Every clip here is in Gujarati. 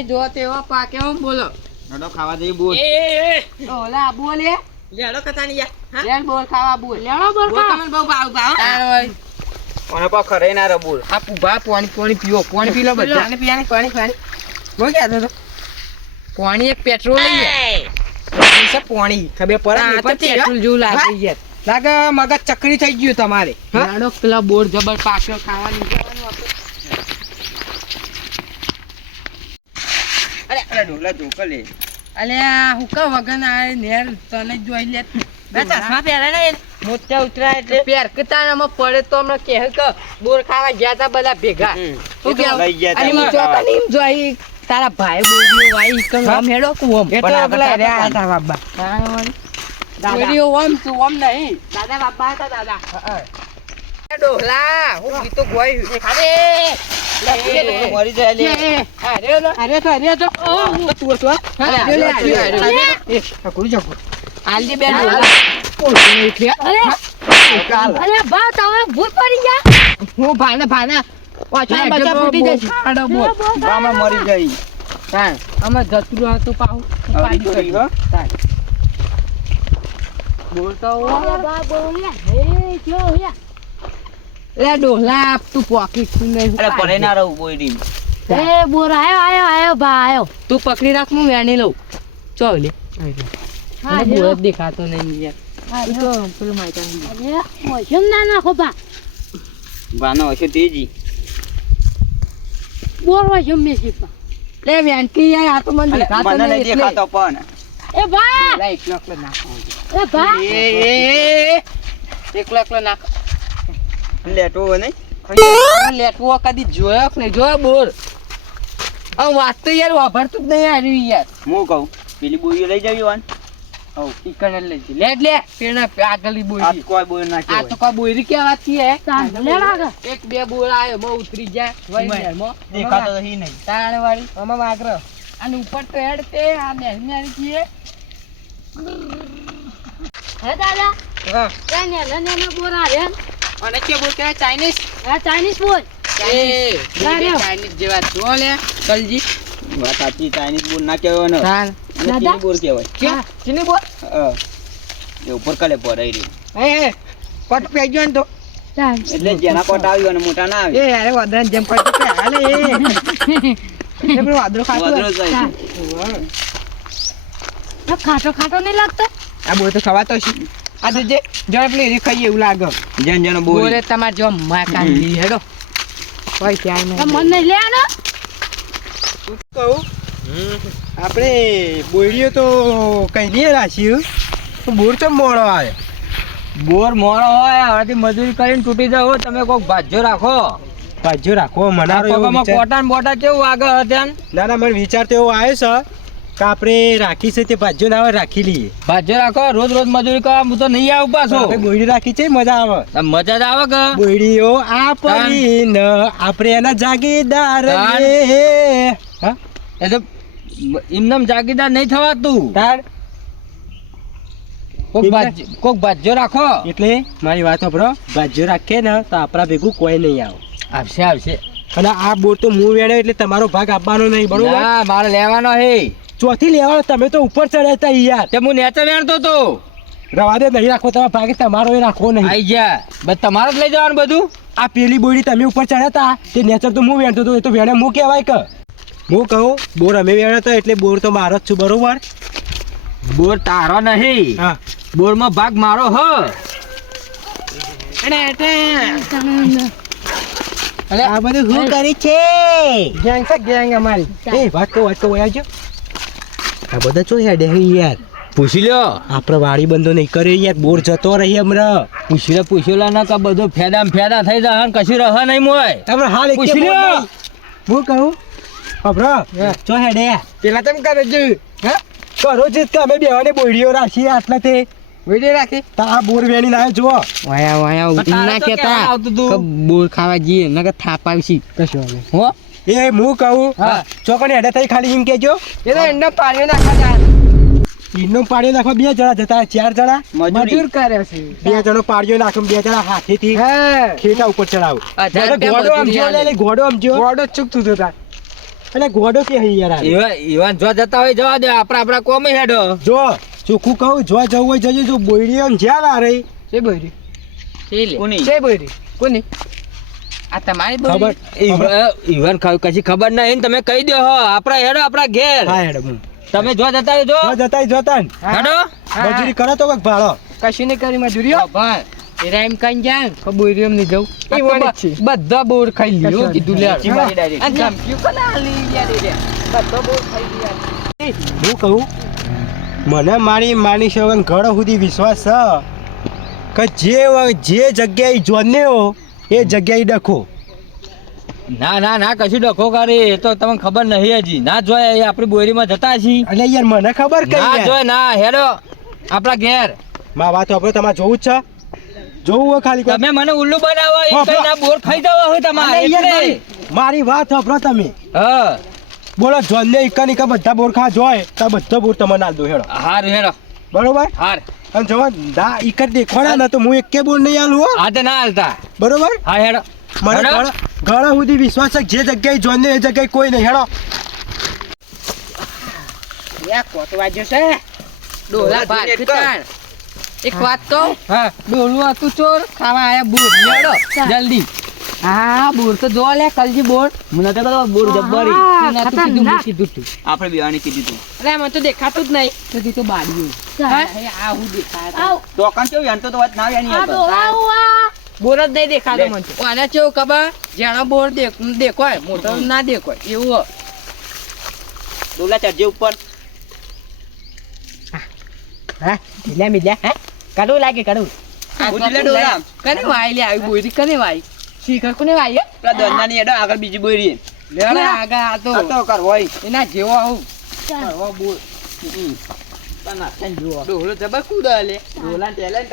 તમે જો તેવો પાકે એમ બોલો. નડો ખાવા દે બોલ. એ ઓલા બોલે. લેડો કતાણીયા હા? લેણ બોલ ખાવા બોલ. લેડો બોલ બોલ ખા. તમને બહુ ભાવ ભાવ. કોને પા ખરે ના રબુલ આ પૂભા પાણી પાણી પીઓ. પાણી પી લો બધા પાણી પીવાની પાણી પાણી. બોલ ક્યાં તો પાણી એક પેટ્રોલ લઈ યાર પાણી છે પાણી. ખબર પર પેટ્રોલ? જેવું લાગે યાર. લાગે મગજ ચકરી થઈ ગયું તમારે. હા? લાડો પેલા બોર જબર પાક્યો ખાવાનું જવાનું આપણે. અરે. અરે ઢોલા ઢોકા લે. અલ્યા હું વગન આ નેર તને જોઈ લે બે ચશ્મા પહેરે ને મોટા ઉતરા એટલે પેરકતાનામાં પડે તો હમણાં કહે કે બોર ખાવા ગયા તા બધા ભેગા. શું તો તા અને ઈ જોતા નહીં જોઈ તારા ભાઈ બોલ્યો વાઈ કે આમ હેડો કે ઓમ એ તો પણ પેલા આપણે રહ્યા બાબા દાદા. ઓમ તું ઓમ નહીં. દાદા બાપા હતા દાદા. એ હું ગીતો ગોઈ. અરે હા, ભાને ભાને મરી જઈ. અમે જતરું હતું પાહુ બોલતો અરે બા બોલ્યા હે જો હે લે ડોલા તું પોકેટ નહીં અરે પડે ના રહું બોયડી એ બોર આયો આયો આયો ભા આયો. તું પકડી રાખ હું વેણી લઉં. ચો લે. હા દેખાતો નહીં યાર. પેલું ના નાખો હશે તેજી. બોર મોસમ મેસી બા. લે વેણકી યાર આ તો મને દેખાતો નહીં નહીં દેખાતો પણ. એ બા. લે એકલો એકલો નાખો. એ બા. એ એ એ. એકલો એકલો નાખો. લેટો હોય નહીં? લેટવો કદી જોયો કે નહીં? જોયો બોર આ વાત તો યાર વાભરતું જ નહીં આવ્યું યાર. હું કહું? પેલી બોરીઓ લઈ જવી વાન? હવ ઈકણ લઈ જઈ લેટ લે પેણા આગળની આ બોયરી કોઈ બોર ના આ તો કોઈ બોયરી કેવાતી હે તાન લે લાગે એક બે બોર આયો મો ઉતરી જાય. વઈ ઉમાય. મો દેખાતો હી નહીં. તાણ વાળી આમાં માગર અને ઉપર તો હેડ તે આ નેર નેર કીએ હે દાદા? હા. એ ને ને બોરા બોર રે અને કે બોલ કે ચાઇનીઝ આ ચાઇનીઝ બોલ. ચાઇનીઝ જેવા જો લે. કલજી. વાત સાચી ચાઇનીઝ બોર ના કહેવાય ને તાણ ચીની બોર કહેવાય. કે? ચીની બોલ હા. એ ઉપર કલે પડાઈ રહ્યું એ એ. કોટ પેજો ને તો? એટલે જેના કોટ આવ્યો ને મોટા ના એ અરે વાદરા જેમ કોટ પે હાલે એ. એ વાદરો. જાય ચાલ. ખાટો ખાટો નહીં લાગતો? આ બોલ તો ખવાતો છે આ તો જે જણ પેલી રી ખાઈએ એવું લાગે. જેન જેનો બોલે તમાર જો માકા લી હેડો. કોઈ ત્યાં નહીં મન નહીં લે આનો કહું આપણે બોરીઓ તો કઈ નહીં રાખ્યું. બોર તો મોડો આવે? બોર મોડો હોય હવેથી મજૂરી કરીને તૂટી જાવ તમે કોઈક ભાજ્યો રાખો. ભાજ્યો રાખો મનારો એવો પગમાં કોટા ને બોટા કેવું આગળ હતા ના ના મને વિચાર તો એવો આવ્યો છે. આપણે રાખી છે તે ભાજ્યો ના આવે રાખી લઈએ. ભાજ્યો રાખો રોજ રોજ મજૂરી કરવા હું તો નહીં આવું પાછો. બોયડી રાખી છે મજા આવે. મજા જ આવે કે? બોયડીઓ આપણી ન આપણે એના જાગીદાર હા. એ તો એમનામ જાગીદાર નહીં થવાતું. તાર. કોક ભાજ્યો રાખો. એટલે મારી વાત સાંભળો ભાજ્યો રાખીએ ને તો આપણા ભેગું કોઈ નહીં આવે. આવશે આવશે. અને આ બોર તો હું વેણ્યો એટલે તમારો ભાગ આપવાનો નહીં બરોબર? મારે લેવાનો હે. ચોથી લેવાનો તમે તો ઉપર ચડ્યા હતા યાર. તે હું નેચર વેણતો તો. રવા દે નહીં રાખો તમારા ભાગે તમારો એ રાખવો નહીં. આઈ ગયા. બસ તમારે જ લઈ જવાનું બધું? આ પેલી બોડી તમે ઉપર ચડ્યા હતા તે નેચર તો હું વેણતો હતો એ તો વેણે હું કહેવાય કે. હું કહું બોર અમે વેણ્યો હતો એટલે બોર તો મારો જ છું બરોબર? બોર તારો નહીં. હા. બોરમાં ભાગ મારો હ. અરે આ બધું હું કરી છે. ગેંગ છે ગેંગ અમારી. એ વાત કહું વાત કહું આવજો આ બધા ચો હેડે હે યાર? પૂછી લ્યો. આપણે વાડી બંધો નહીં કરે યાર બોર જતો રહી હમણાં. પૂછી લે પૂછી લે ના કે બધું ફેદામ ફેદા થઈ જાય ને કશું રહ નહીં મોય. તમે હાલ પૂછી લ્યો. હું કહું? અભરો ચો હેડે? પેલા તમે કરે જ હે? કરો જ કે અમે બેવાને બોયડીઓ રાખીએ આટલા તે વિડિયો રાખી? તા આ બોર વેણી ના જો વાયા વાયા ના કેતા બોર ખાવા જઈએ નકર થાપ આવશી. કશો હો? એ હું કહું હા. હેડે થઈ ખાલી એમ કેજો એ તો એમને પાડ્યો નાખા ઈનો પાડ્યો નાખવા બે જણા જતા ચાર જણા. મજૂર. કરે છે. બે જણો પાડ્યો નાખો બે જણા હાથેથી હે. ખેટા ઉપર ચડાવો. હજાર રૂપિયા ઘોડો આમ મજૂરી જો લે આલે. લે, ઘોડો આમ જો. ગોડો ચૂકતું તો તાર એટલે ગોડો કે હઈ યાર એવા ઈવન જો જતા હોય જવા દે. આપણા આપણા કોમે હેડો. જો ચોખ્ખું કહું જો જવું હોય જજો જો બોયડી આમ જ્યાં આ રહી છે બોરી છે લે કોની? છે આ તમારી ખબર? ઈવન કશી ખબર ના એને તમે કહી દો હો. આપણા હેડો આપણા ઘેર. હા હેડો તમે જો જતા જો જતા જોતા હેડો. મજૂરી કરો તો કંઈક ભાડો કશી નહીં કરી મજૂરી ભાઈ કઈ જાય એમ નહીં જવું. છે. બધા બોર ખાઈ કીધું લે? હું કહું મને મારી માની સવન ઘર સુધી વિશ્વાસ છે કે જે વ- જે જગ્યાએ જોને હો એ જગ્યાએ ડખો. ના ના ના કશું ડખો કરે એ તો તમને ખબર નહીં હજી. ના જોય એ આપણી બોરીમાં જતા છીએ અને યાર મને ખબર કઈ ના. જોય ના હેડો આપણા ઘેર. માં વાત આપણે તમારે જોવું જ છે? જોવું હોય ખાલી? તમે મને ઉલ્લુ બનાવો એ તો ના બોર ખાઈ જવા હોય તમારે એટલે. મારી- વાત સાંભળો તમે. હા. બોલો જોલ્લે ઇકા નિકા બધા બોર ખા જોય તો બધા બોર તમને આલ દો હેડો. હાર હેડો. બરોબર? હાર. અને જો દા. ઇકર દેખવાના ના તો હું એક કે બોલ નહીં આલું હો. હા તો ના હાલતા. બરોબર? હા હેડો. મને ઘણા ઘણા સુધી વિશ્વાસ છે જે જગ્યાએ જોઈને એ જગ્યાએ કોઈ નહીં. હેડો. યા કોટવા જશે ડોલા ભાર ધીરે એક વાત કહું? હા. ડોલું હતું ચોર ખાવા આયા જલ્દી. હા બોર તો જો લે કલજી બોર મને તો બોર જબ્બરી. કીધું. આપણે મને તો દેખાતું જ નહીં. તો કીધું બાડિયું હા? એ આ હું દેખાય આવ, તો કાં કેવું યાર? તો વાત ના આ ડોલા ઉવા. બોર જ નહીં દેખાતો મને. આને કેવું ખબર? જેનો બોર દેખ મોટો ના દેખોય. એવું ડોલા ચડજે ઉપર. હા. મીલા મીલા હે. કડવું લાગે કડવું. ઉજી લે ડોલા. કને વાય લે આવી બોરી? કને વાય શીખર કોને વાય પેલા આગળ બીજી બોરી આગળ આ તો. આ કર હોય. એના જેવો આવું. બોર. તના થઈને જુઓ ડોલો જબર કુદા લે ડોલા ટેલેન્ટ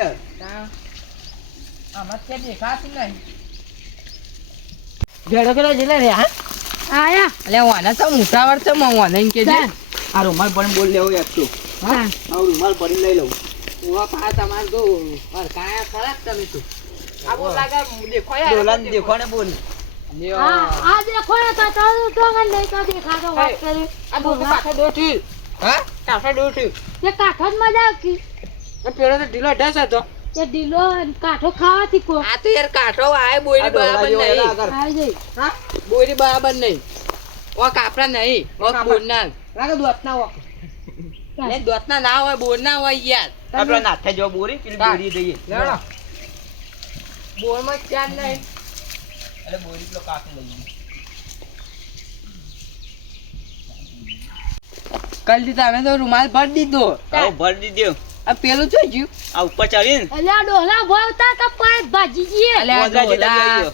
આમાં ક્યાં દેખાતું નહીં ઘેડો ઘેડો જઈને રે હા આયા. એટલે વાના તો મોટા વાર તો વાના એમ કે છે આ રૂમાલ પણ બોલ લેવો યાર તું ચાલ. આ રૂમાલ ભરી લઈ લઉં પા તમાર કાયા તમે તો આ બોલ લાગે દેખો ડોલા દેખો ને બોલ આ આ દેખો તો તો તો ગન તો દેખાતો વાત કરી આ બોલ પાછો દોઠી હા? કાઠો જ મજા આવતી. પેલો તો ઢીલો ઢસ હતો તે. ઢીલો કાઠો ખાવાથી કો આ તો યાર કાઠો આય બોરી બરાબર નહીં. આગળ. જઈ હા? બોરી બરાબર નહીં. ઓ કાપડા નહીં ઓ બોરના રાગે દોતના ઓ દોતના ના હોય બોરના હોય યાર. નાથે જો બોરી પેલી. બોરી દઈએ. લેડો બોરમાં ચાર નહીં. એટલે બોરી પેલો કાક લઈ કલથી તમે તો રૂમાલ ભરી દીધો. આવો ભરી દીધો? આ પેલું જોઈ ગયું આ ઉપર ચડીને? આ ડોલા ભરતા કે પર ભાજી જઈએ અલ્યા ડોલા.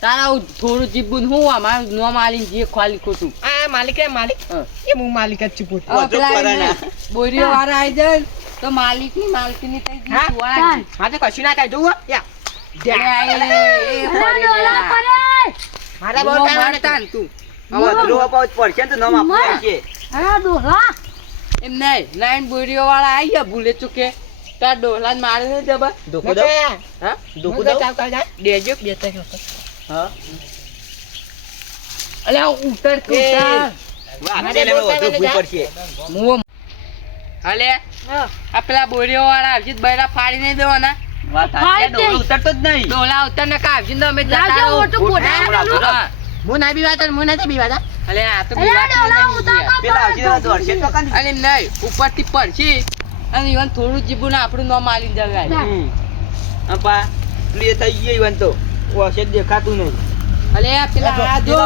તારા થોડું જીબુન હું અમાર નો માલિક જે ખાલી ખોટું. આ માલિક રે માલિક. એ હું માલિક જ છું બોરીઓ વાળા આઈ જાય તો માલિકની માલકીની માલકી ની? વાળા જ. હા તો કશું ના થાય જોવો આ મારા મારતા તું. હવે પડશે તો નામ આપવું. અરે ડોલા એમ નહીં લાઈન બોરીઓ વાળા આવી ગયા ભૂલે ચૂકે. તાર ડોલા મારે નહીં જબર. ધોકો દો હા? ચાલ જાય. દેજો બે તક હા. અલે ઉતર કે અલે હા. આ પેલા બોરીઓ વાળા આવશે બૈરા ફાડી નહીં દેવાના. ઉતરતો જ નહીં. ડોલા ઉતર ને તો અમે જતા બી વાત હા, ના બીવાતા નથી બીવાતા અલે આ તો અરે ગયા. પેલા કાં? નહીં ઉપરથી પડશે અને ઈવન થોડું જીબું ને આપણું નામ આલી જગાય ના. હમ. આ પા, પેલી થઈ ગઈ ઈવન તો. ઓ દેખાતું નહીં. અલે આ પેલા આ જો.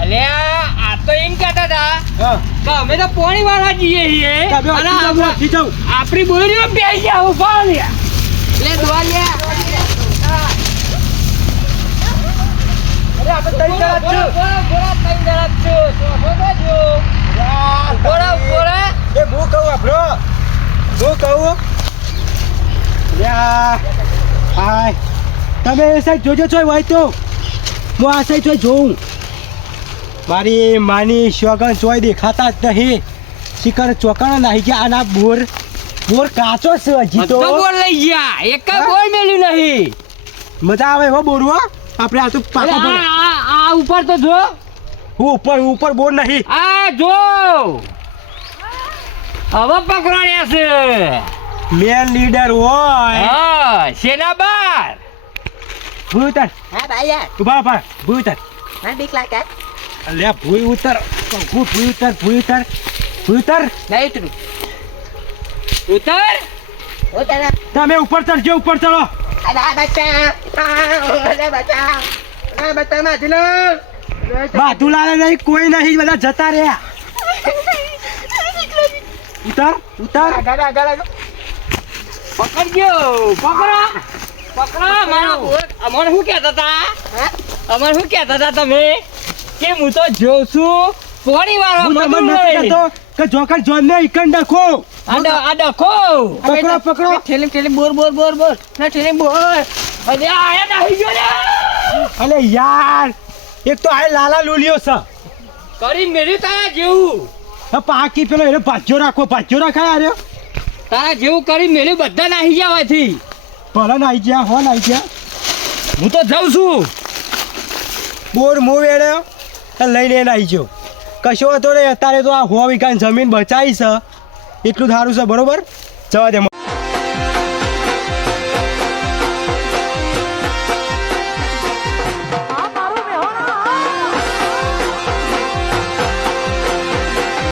અલે આ તો એમ કહેતા હતા કે અમે તો પોણી વાળા જઈએ છીએ અને આપણા- બોરીઓ બેસી જાવ ઊભા લે લે દોવા લે અરે આપણે તઈ જણા જ બોરા બોરા તઈ જણા જ છું. જો. બોરા તમે- બોરા એ હું કહું આપણો? હું કહું? યા હાય તમે એ સાઈડ જોજો છો હોય તો. હું આ સાઈડ જોઈ જોઉં. મારી માની શોગન ચોય દેખાતા જ નહીં. શિકર ચોકણ નાહી ગયા આના બોર. બોર કાચો છે હજી તો. બોર લઈ ગયા. એક? બોર મેલ્યું નહીં. મજા આવે હો બોરવા આપણે આ તો આ ઉપર તો જો. હું ઉપર ઉપર બોર નહીં. આ જો. હવે પકડાણ્યા છે. મેન લીડર હોય. હા સેના બાર? ભૂઈ ઉતર હા ભાઈ તું બા બા ભૂઈ ઉતર મને બીક લાગે. લે ભૂઈ ઉતર ભૂ ભૂઈ ઉતર ભૂઈ ઉતર ભૂઈ ઉતર નહીં ઉતરું. ઉતર. ઉતર. તમે ઉપર ચડજો ઉપર ચડો. નહીં કોઈ નહીં બધા જતા રહ્યા. ઉતર ઉતર. ગાડા પકડજો પકડો. પકડો મારો અમારે શું કહેતા હતા? અમારે શું કહેતા હતા તમે? કે હું તો જોઉં છું? પોણી વાળો કે જોકર જોન ને ઇકન ડખો. આ આડા કો ડખો. પકડો પકડો. ઠેલી ઠેલી બોર બોર બોર બોર. ના ઠેલી બોર. અરે આયા નહીં ગયો રે અલે યાર એક તો આ લાલા લુલિયો છે. કરી મેરી તારા જેવું. પાકી પેલો એને ભાજ્યો રાખો ભાજ્યો રાખાય આર્યો. તારા જેવું કરી મેળ્યું બધા નાહી જવાથી ભલે નાહી ગયા હો નાહી ગયા. હું તો જાઉં છું. બોર મો વેડ્યો લઈને નાહી ગયો. કશો હતો નહીં, અત્યારે તો આ હો વીઘાની જમીન બચાવી છે. એટલું સારું છે, બરોબર? જવા દે